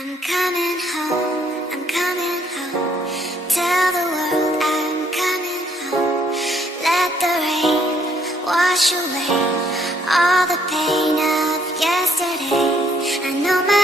I'm coming home, I'm coming home. Tell the world I'm coming home. Let the rain wash away all the pain of yesterday. I know my